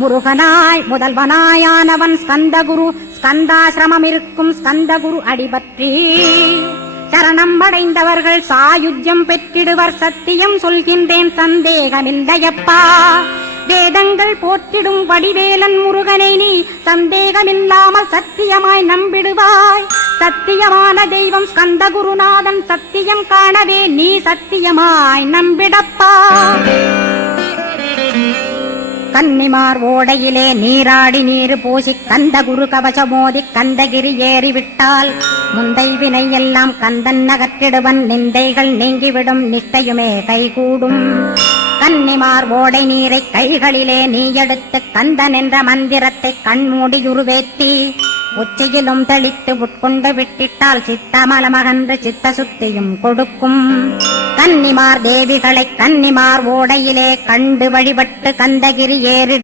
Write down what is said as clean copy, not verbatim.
முருகனாய் முதல்வனாயானவன் ஸ்கந்தகுரு. ஸ்கந்தாசிரமம் இருக்கும் ஸ்கந்தகுரு அடிபற்றி சரணம் அடைந்தவர்கள் சாயுஜ்யம் பெற்றிடுவர். சத்தியம் சொல்கின்றேன் சந்தேகமில்லையப்பா. வேதங்கள் போற்றிடும் வடிவேலன் முருகனை நீ சந்தேகமில்லாமல் சத்தியமாய் நம்பிடுவாய். சத்தியமான தெய்வம் ஸ்கந்தகுருநாதன். சத்தியம் காணவே நீ சத்தியமாய் நம்பிடப்பா. கன்னிமார் ஓடையிலே நீராடி நீரு பூசி கந்தகுரு கவசமோதி கந்தகிரி ஏறிவிட்டால் முந்தை வினை எல்லாம் கந்தன் நகற்றிடுவன். நிந்தைகள் நீங்கிவிடும் நிஷ்டையுமே கைகூடும். கன்னிமார் ஓடை நீரை கைகளிலே நீ எடுத்து கந்தன் என்ற மந்திரத்தை கண்மூடியுருவேற்றி உச்சியிலும் தெளித்து உட்கொண்டு விட்டிட்டால் சித்தமலமகன்று சித்த சுத்தியும் கொடுக்கும். கன்னிமார் தேவிகளை கன்னிமார் ஓடையிலே கண்டு வழிபட்டு கந்தகிரி ஏறி